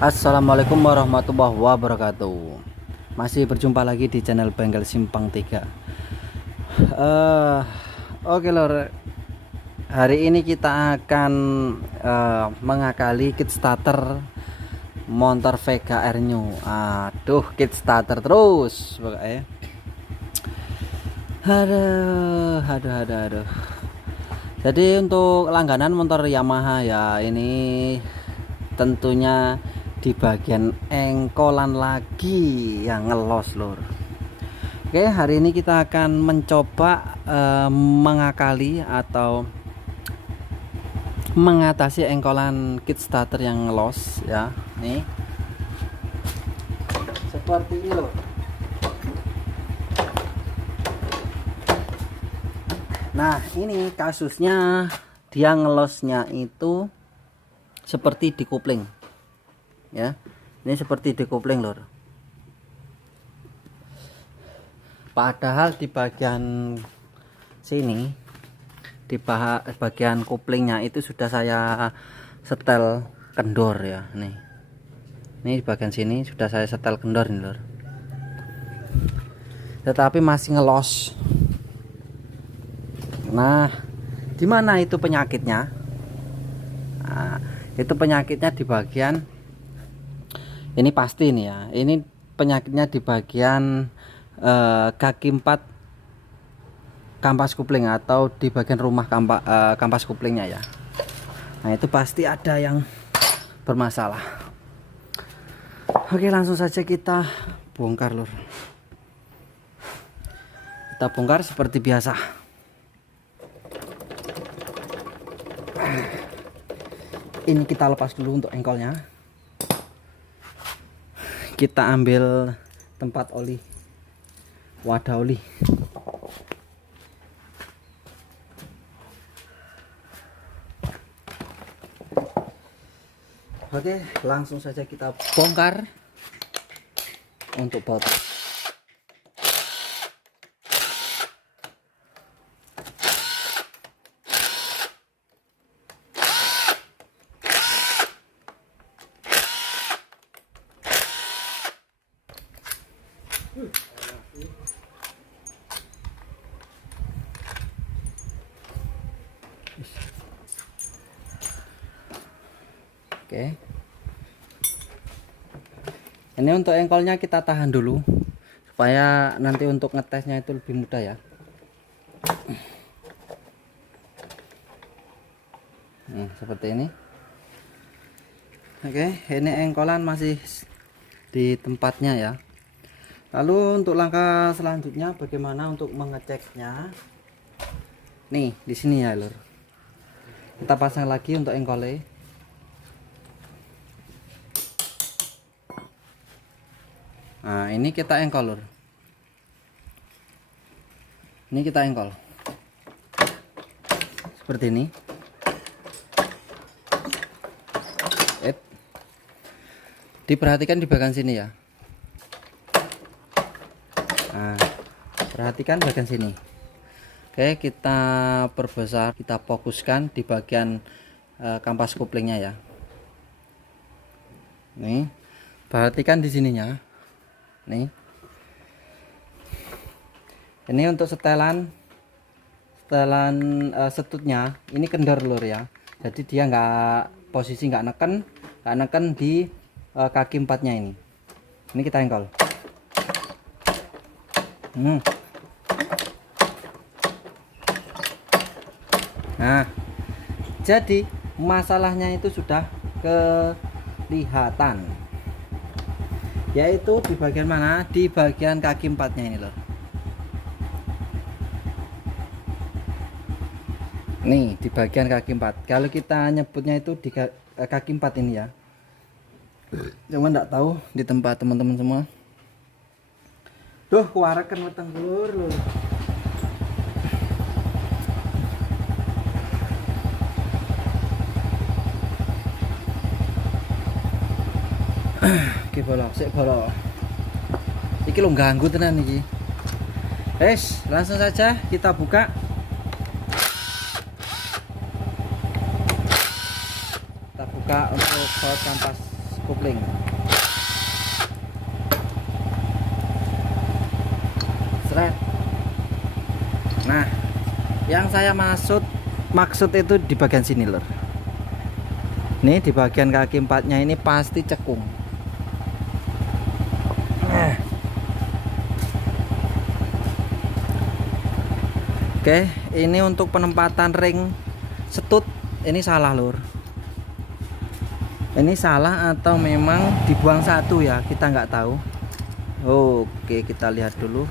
Assalamualaikum warahmatullahi wabarakatuh. Masih berjumpa lagi di channel Bengkel Simpang 3. Oke lor, hari ini kita akan mengakali kit starter motor Vega R New. Aduh, kit starter terus pokoknya. Aduh. Jadi untuk langganan motor Yamaha ya, ini tentunya di bagian engkolan lagi yang ngelos lur. Oke, hari ini kita akan mencoba mengakali atau mengatasi engkolan kit starter yang ngelos ya. Nih seperti ini loh. Nah, ini kasusnya dia ngelosnya itu seperti di kopling ya. Ini seperti di kopling lor. Padahal di bagian sini, di bagian koplingnya itu sudah saya setel kendor ya. Nih di bagian sini sudah saya setel kendor nih lor, tetapi masih ngelos. Nah, di mana itu penyakitnya? Nah, itu penyakitnya di bagian ini pasti nih ya. Ini penyakitnya di bagian kaki 4 kampas kupling atau di bagian rumah kampas kuplingnya ya. Nah, itu pasti ada yang bermasalah. Oke, langsung saja kita bongkar lur. Kita bongkar seperti biasa. Ini kita lepas dulu untuk engkolnya. Kita ambil tempat oli, wadah oli. Oke, langsung saja kita bongkar untuk botol. Oke, ini untuk engkolnya kita tahan dulu supaya nanti untuk ngetesnya itu lebih mudah ya. Seperti ini. Oke, ini engkolan masih di tempatnya ya. Lalu untuk langkah selanjutnya bagaimana untuk mengeceknya? Nih di sini ya lur. Kita pasang lagi untuk engkolnya. Nah, ini kita engkol lur. Ini kita engkol seperti ini. Diperhatikan di bagian sini ya. Nah, perhatikan bagian sini. Oke, kita perbesar, kita fokuskan di bagian kampas koplingnya ya. Nih, perhatikan di sininya. Nih, ini untuk setelan setutnya ini kendor lur ya. Jadi dia posisi nggak neken di kaki 4-nya ini. Ini kita engkol. Nah, jadi masalahnya itu sudah kelihatan, yaitu di bagian mana? Di bagian kaki 4-nya ini loh. Nih di bagian kaki 4. Kalau kita nyebutnya itu di kaki 4 ini ya. Cuma enggak tahu di tempat teman-teman semua. Duh, kuarakan weteng lur. Oke, bolok, sik bolok. Iki lo ganggu tenan iki. Langsung saja kita buka. Kita buka untuk baut kampas kopling. Seret. Nah, yang saya maksud itu di bagian sini lur. Nih di bagian kaki empatnya ini pasti cekung. Oke, ini untuk penempatan ring setut ini salah lur. Ini salah atau memang dibuang satu ya, kita nggak tahu. Oke, kita lihat dulu.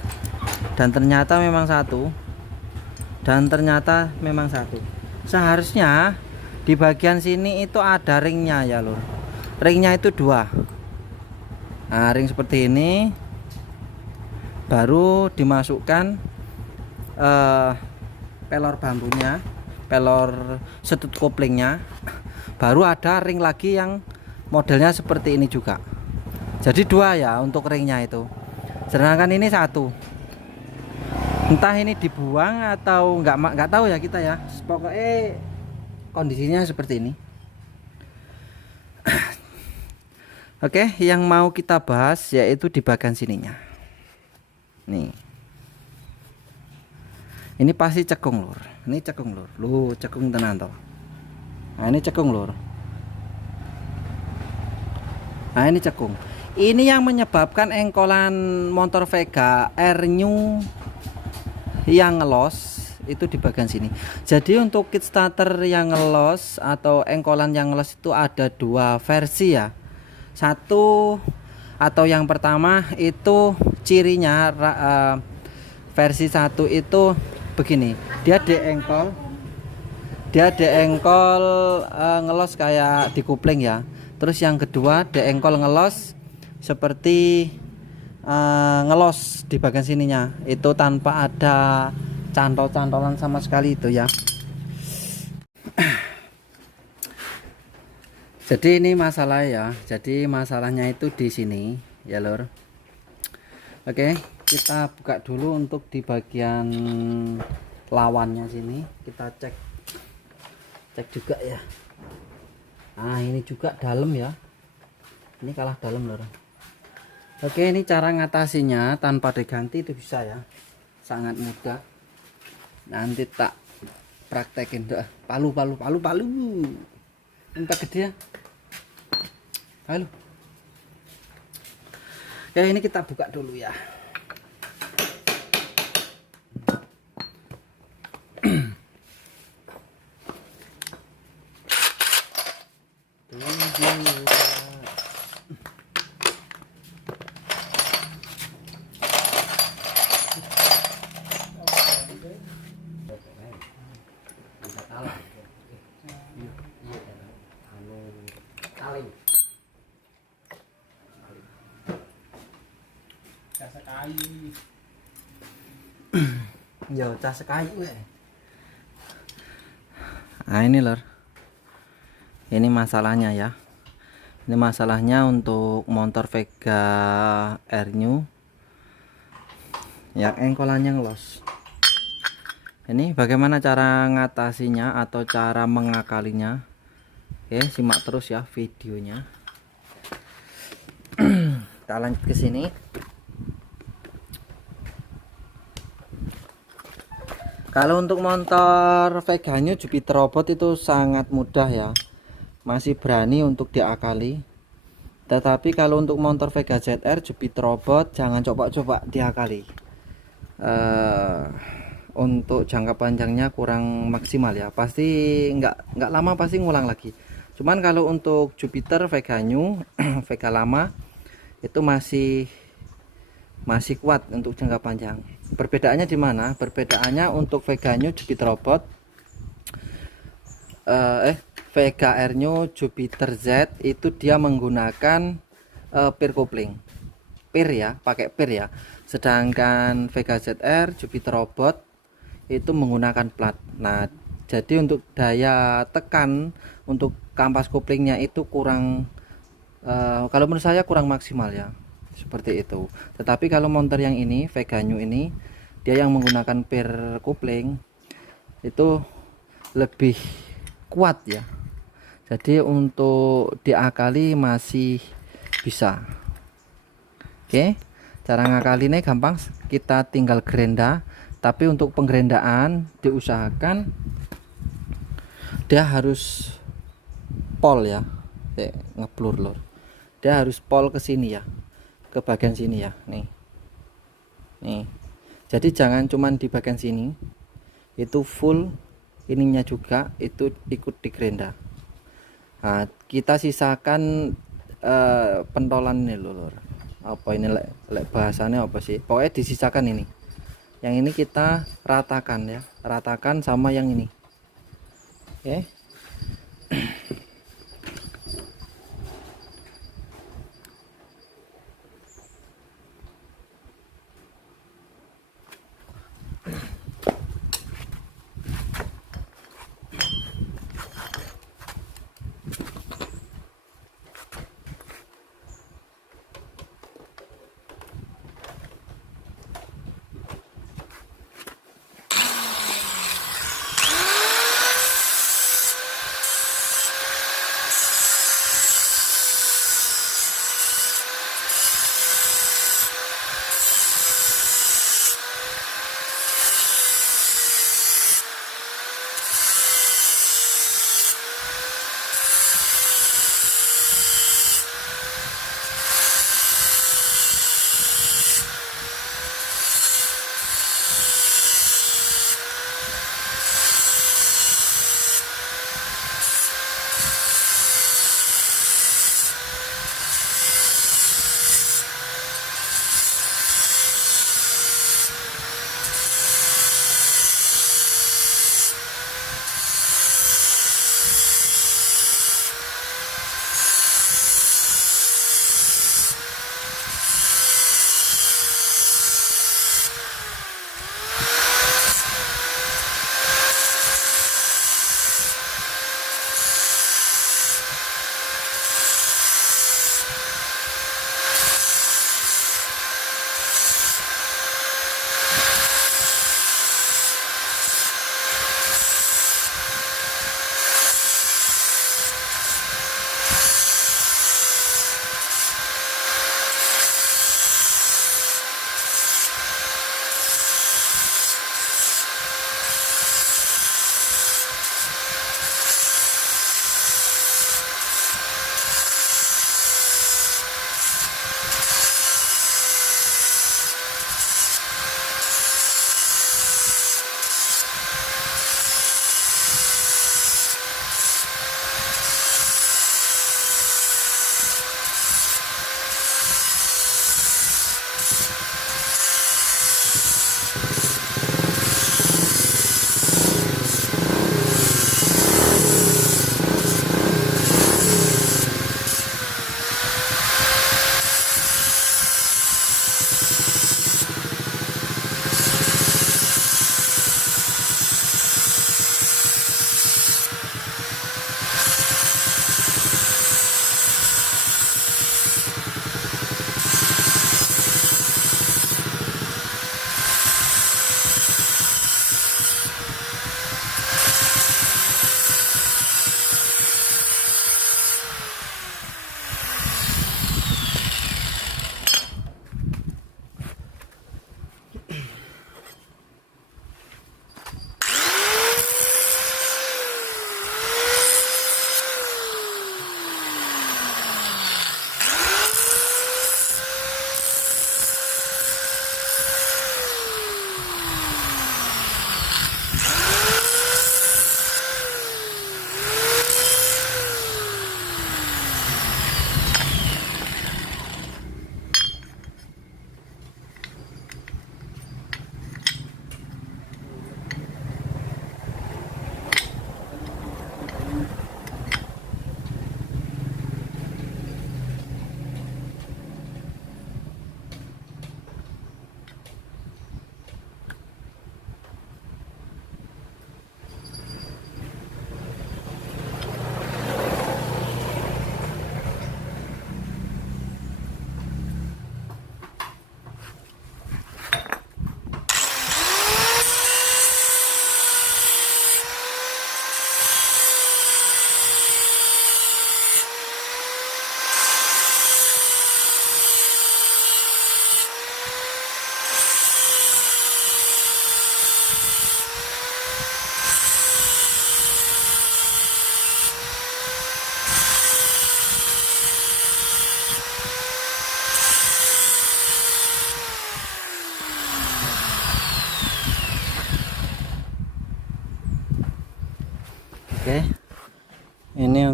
Dan ternyata memang satu. Seharusnya di bagian sini itu ada ringnya ya lur. Ringnya itu 2. Nah, ring seperti ini baru dimasukkan pelor bambunya, pelor setut koplingnya. Baru ada ring lagi yang modelnya seperti ini juga. Jadi 2 ya untuk ringnya itu. Sedangkan ini 1. Entah ini dibuang atau nggak tahu ya kita ya. Pokoknya kondisinya seperti ini. Oke, yang mau kita bahas yaitu di bagian sininya. Nih. Ini pasti cekung lur. Ini cekung lur. Lu cekung tenan toh. Nah, ini cekung lur. Nah, ini cekung. Ini yang menyebabkan engkolan motor Vega R New yang ngelos itu di bagian sini. Jadi untuk kit starter yang ngelos atau engkolan yang ngelos itu ada 2 versi ya. Satu atau yang pertama itu cirinya versi 1 itu begini. Dia deengkol ngelos kayak di kopling ya. Terus yang kedua deengkol ngelos seperti ngelos di bagian sininya itu tanpa ada cantol-cantolan sama sekali itu ya. Jadi ini masalah ya. Jadi masalahnya itu di sini ya lur. Oke, kita buka dulu untuk di bagian lawannya sini. Kita cek juga ya. Nah, ini juga dalam ya. Ini kalah dalam lur. Oke, ini cara ngatasinya tanpa diganti itu bisa ya, sangat mudah. Nanti tak praktekin tuh. Palu minta gede ya, palu. Oke, ini kita buka dulu ya. Yo cas kayu ya. Nah ini lor, ini masalahnya ya. Ini masalahnya untuk motor Vega R New yang engkolannya ngelos. Ini bagaimana cara ngatasinya atau cara mengakalinya? Oke, simak terus ya videonya. Kita lanjut ke sini. Kalau untuk motor Vega New Jupiter Robot itu sangat mudah ya, masih berani untuk diakali. Tetapi kalau untuk motor Vega ZR Jupiter Robot jangan coba-coba diakali. Untuk jangka panjangnya kurang maksimal ya, pasti nggak lama pasti ngulang lagi. Cuman kalau untuk Jupiter Vega New Vega lama itu masih kuat untuk jangka panjang. Perbedaannya di mana? Perbedaannya untuk Vega New Jupiter Robot Vega R New Jupiter Z itu dia menggunakan pir kopling, pir ya, pakai pir ya. Sedangkan Vega ZR Jupiter Robot itu menggunakan plat. Nah, jadi untuk daya tekan untuk kampas koplingnya itu kurang, kalau menurut saya kurang maksimal ya, seperti itu. Tetapi kalau motor yang ini Vega New ini dia yang menggunakan pir kopling itu lebih kuat ya. Jadi untuk diakali masih bisa. Oke, cara ngakalinnya gampang, kita tinggal gerenda. Tapi untuk penggerendaan diusahakan dia harus pol ya, ngeblur lur, dia harus pol ke sini ya, ke bagian sini ya, nih. Jadi jangan cuman di bagian sini, itu full, ininya juga itu ikut digerenda. Nah, kita sisakan pentolan ini lur. Apa ini lek bahasanya apa sih? Pokoknya disisakan ini. Yang ini kita ratakan ya, ratakan sama yang ini. Oke.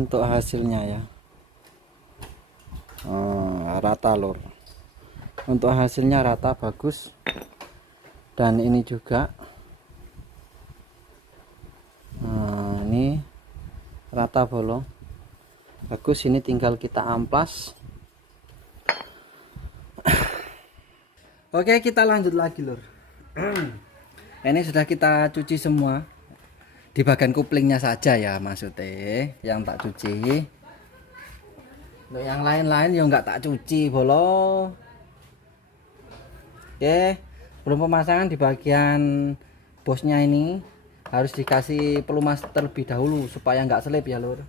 untuk hasilnya ya. Rata lur, untuk hasilnya rata bagus, dan ini juga ini rata bolong bagus. Ini tinggal kita amplas. Oke, kita lanjut lagi lur. Ini sudah kita cuci semua di bagian kuplingnya saja ya, maksudnya yang tak cuci. Untuk yang lain-lain ya nggak tak cuci bolo. Oke, belum pemasangan di bagian bosnya ini harus dikasih pelumas terlebih dahulu supaya nggak selip ya lur,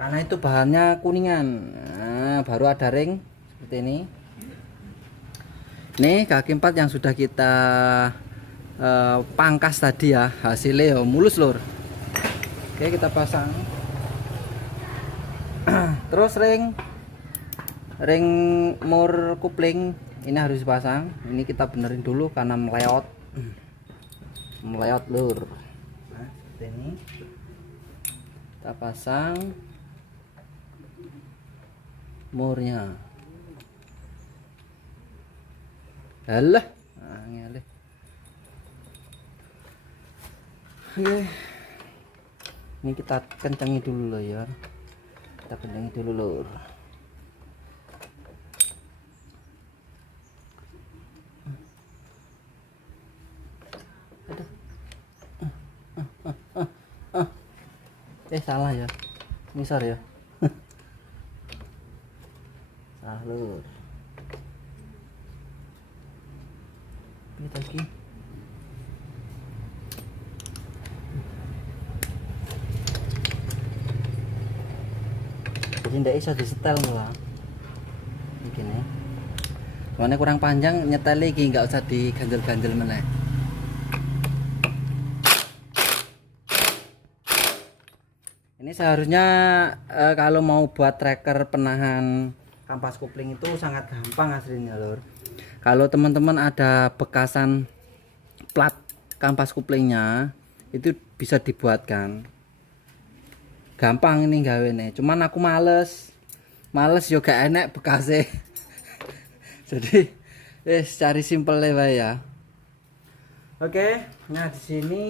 karena itu bahannya kuningan. Nah, baru ada ring seperti ini. Nih kaki 4 yang sudah kita pangkas tadi ya, hasilnya mulus lur. Oke, kita pasang. Terus ring mur kupling ini harus dipasang. Ini kita benerin dulu karena meleot lur. Nah, seperti ini kita pasang murnya. Alah, ngelih. Oke, ini kita kencengi dulu loh ya. Kita kencengi dulu lur. Salah ya, misar ya. Salah lur. Ini lagi. Jadi ndak bisa disetel malah. Mungkin ya. Soalnya kurang panjang, nyetel lagi nggak usah diganjel-ganjel meneh. Ini seharusnya kalau mau buat tracker penahan kampas kopling itu sangat gampang aslinya lur. Kalau teman-teman ada bekasan plat kampas koplingnya itu bisa dibuatkan. Gampang ini gawe nih. Cuman aku males yo gak enak bekasnya. Jadi cari simple ya. Oke, nah di sini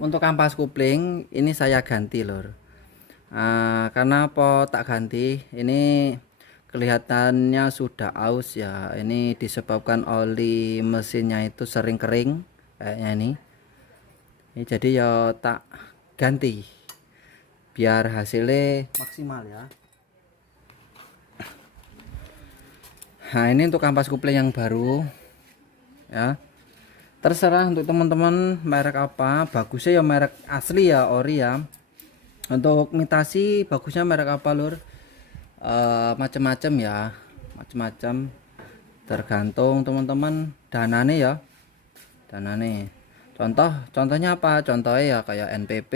untuk kampas kopling ini saya ganti lur. Karena apa tak ganti? Ini kelihatannya sudah aus ya. Ini disebabkan oli mesinnya itu sering kering kayaknya ini. Jadi ya tak ganti biar hasilnya maksimal ya. Nah, ini untuk kampas kopling yang baru ya. Terserah untuk teman-teman merek apa, bagusnya ya merek asli ya, ori ya. Untuk imitasi bagusnya merek apa lur? Macam-macam ya, macam-macam, tergantung teman-teman danane ya, danane. Contohnya apa? Contohnya ya kayak NPP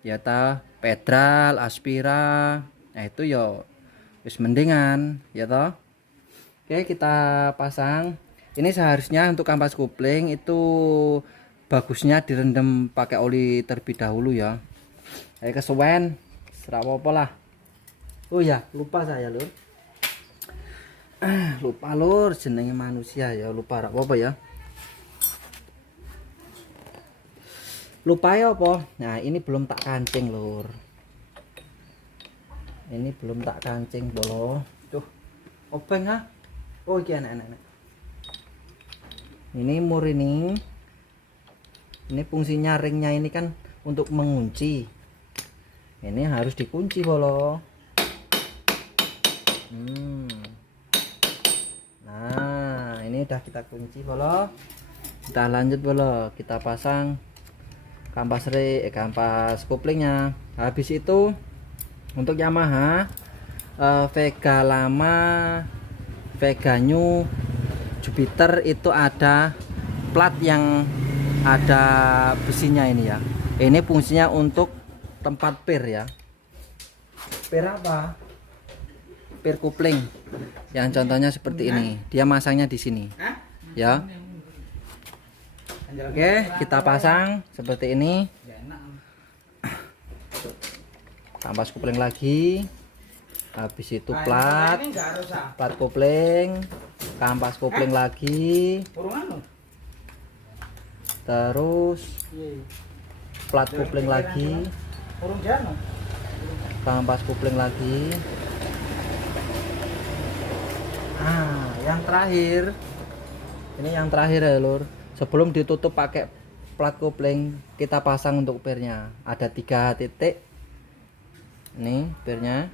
ya ta, Pedral, Aspira. Nah itu ya wis mendingan ya toh. Oke, kita pasang. Ini seharusnya untuk kampas kopling itu bagusnya direndam pakai oli terlebih dahulu ya. Kesuwen serap apa lah. Oh ya, lupa saya lur. Lupa lur, jenenge manusia ya, lupa apa ya. Lupa ya apa? Nah, ini belum tak kancing lur. Ini belum tak kancing bolo. Tuh. Obeng ha? Oh, iki enak-enak. Ini mur ini fungsinya ringnya ini kan untuk mengunci. Ini harus dikunci bolo. Nah ini udah kita kunci bolo. Kita lanjut bolo, kita pasang kampas koplingnya. Habis itu untuk Yamaha Vega lama, Vega new, Jupiter itu ada plat yang ada besinya ini ya. Ini fungsinya untuk tempat pir ya. Pir apa? Pir kopling. Yang contohnya seperti ini. Dia masangnya di sini. Ya. Oke, kita pasang seperti ini. kampas kopling lagi, habis itu plat kopling, kampas kopling lagi, terus plat kopling lagi, kampas kopling lagi. Yang terakhir ini yang terakhir ya lur, sebelum ditutup pakai plat kopling kita pasang untuk pernya. Ada 3 titik nih pernya,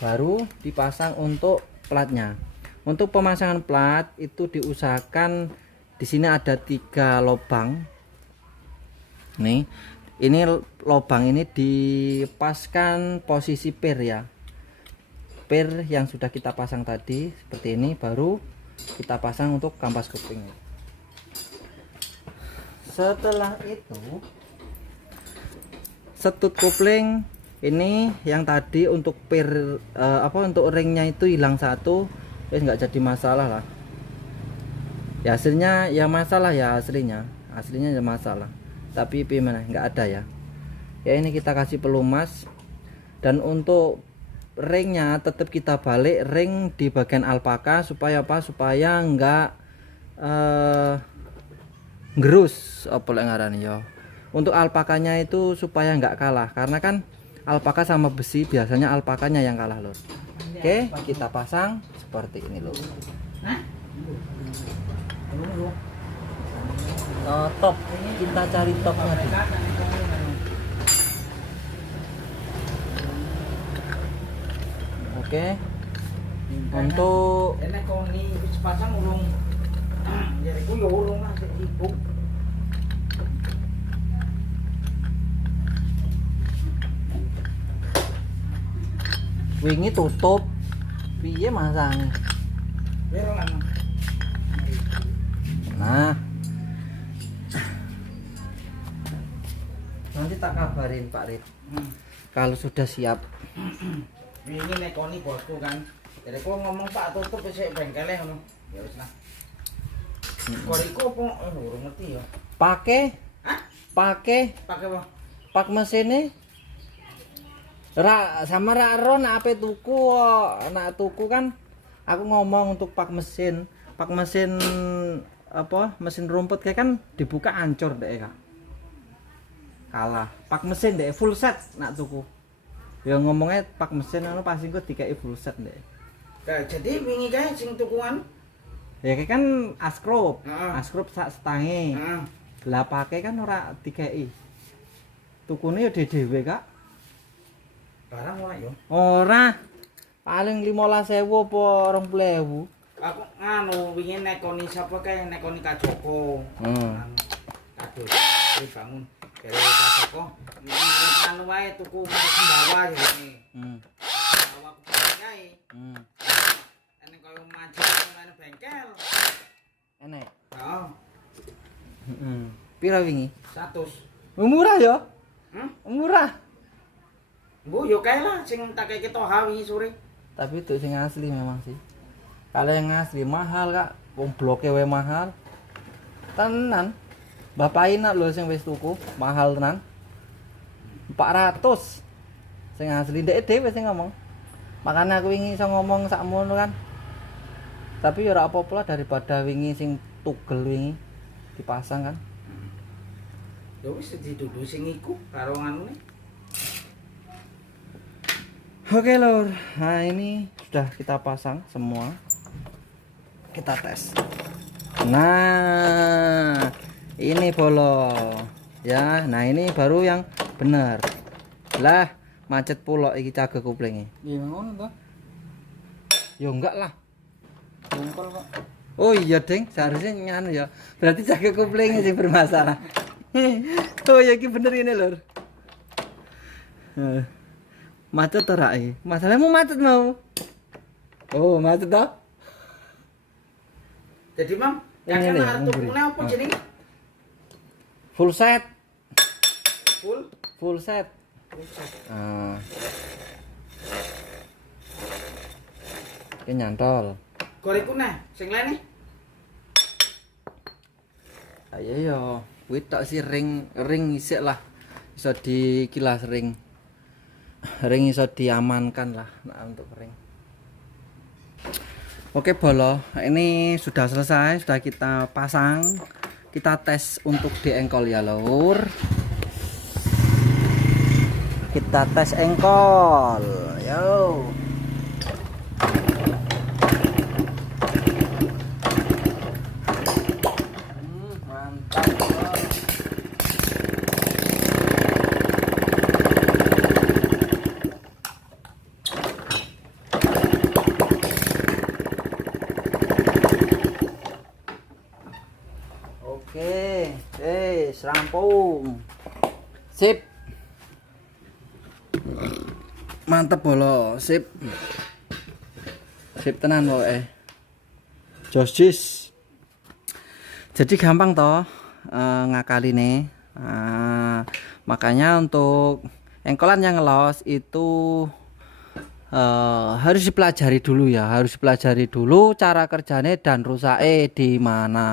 baru dipasang untuk platnya. Untuk pemasangan plat itu diusahakan di sini ada 3 lubang nih. Ini lubang ini dipaskan posisi per ya, per yang sudah kita pasang tadi seperti ini, baru kita pasang untuk kampas kopling. Setelah itu setut kopling ini yang tadi untuk per untuk ringnya itu hilang satu, nggak jadi masalah lah ya. Hasilnya ya masalah ya, aslinya ya masalah, tapi gimana nggak ada ya. Ini kita kasih pelumas, dan untuk ringnya tetap kita balik ring di bagian alpaka supaya apa, supaya enggak gerus apa lek ngarani ya. Untuk alpakanya itu supaya enggak kalah, karena kan alpaka sama besi biasanya alpakanya yang kalah lur. Oke, kita pasang seperti ini lur. Top, kita cari topnya dulu. Oke, untuk pasang urung, jadi ku urung lah sibuk. Wingi tutup, piye masang? Nah, nanti tak kabarin Pak Rit kalau sudah siap. Ini nekoni bosku kan, jadi kok ngomong Pak tutup wis bengkele ngono. Ya wis lah. Koriku apa urung ngerti ya. Pakai apa? Pak mesinnya sama ro nak ape tuku kok. Nak tuku kan aku ngomong untuk pak mesin apa, mesin rumput kayak kan dibuka hancur deh Kak. Kalah. Pak mesin deh full set nak tuku. Ya ngomongnya pak mesin anu pasti gue dikai full set deh. Jadi wingi kae sing tukuan ya kayak kan askrop sak setange. Lah pakai kan ora dikai. Tukune ya dhewe Kak. Barang ora yo. Ora. Paling 15.000 apa 20.000. Aku nganu wingi nekoni sapa kae, nekoni Kak Joko. Kados dibangun dari Kak Joko. Anu wae tuku sembawa jane. Bawa ku kae. Ene koyo mancing nang bengkel. Enek. Heeh. Pira wingi? 100. Murah ya? Murah. Bu yo kae lah sing tak kei Toha wingi sore. Tapi itu sing asli memang sih. Kalau yang asli mahal Kak, wong bloke wae mahal. Tenan. Bapak Ina lho sing wis tuku, mahal tenan. 400. Sing asli ndek dhewe sing ngomong. Makanya aku wingi iso ngomong sakmono kan. Tapi ya ora apa-apa lah daripada wingi sing tugel wingi dipasang kan. Ya wis didudu sing iku karo nganune. Oke lur, nah ini sudah kita pasang semua. Kita tes. Nah, ini bolong ya. Nah ini baru yang bener. Lah macet pula iki cagak koplinge. Iya ngono to. Ya enggak lah. Bongkol kok. Oh iya deng, seharusnya nganu ya. Berarti cagak koplinge sing bermasalah. Oh ya iki bener ini lur. Macet ora iki? Masalahmu macet mau. Oh, macet toh? Jadi, Mam, yang arep tukune apa jenenge? Full set. Full set. full set. Iki nyantol. Goreku nah, sing lene. Ayo yo, kuwi tok sih ring isik lah. iso dikilas ring iso diamankan lah untuk ring. Oke bolo, ini sudah selesai, sudah kita pasang. Kita tes untuk di engkol ya lur. Kita tes engkol, yo. Mantap. Oke, rampung. Sip. Mantep bolo, sip. Sip tenan pokoke. Jos. Jadi gampang toh ngakali nih. Makanya untuk engkolan yang ngelos itu harus dipelajari dulu ya, harus dipelajari dulu cara kerjanya dan rusaknya di mana.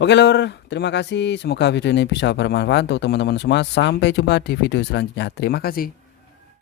Oke lur, terima kasih. Semoga video ini bisa bermanfaat untuk teman-teman semua. Sampai jumpa di video selanjutnya. Terima kasih.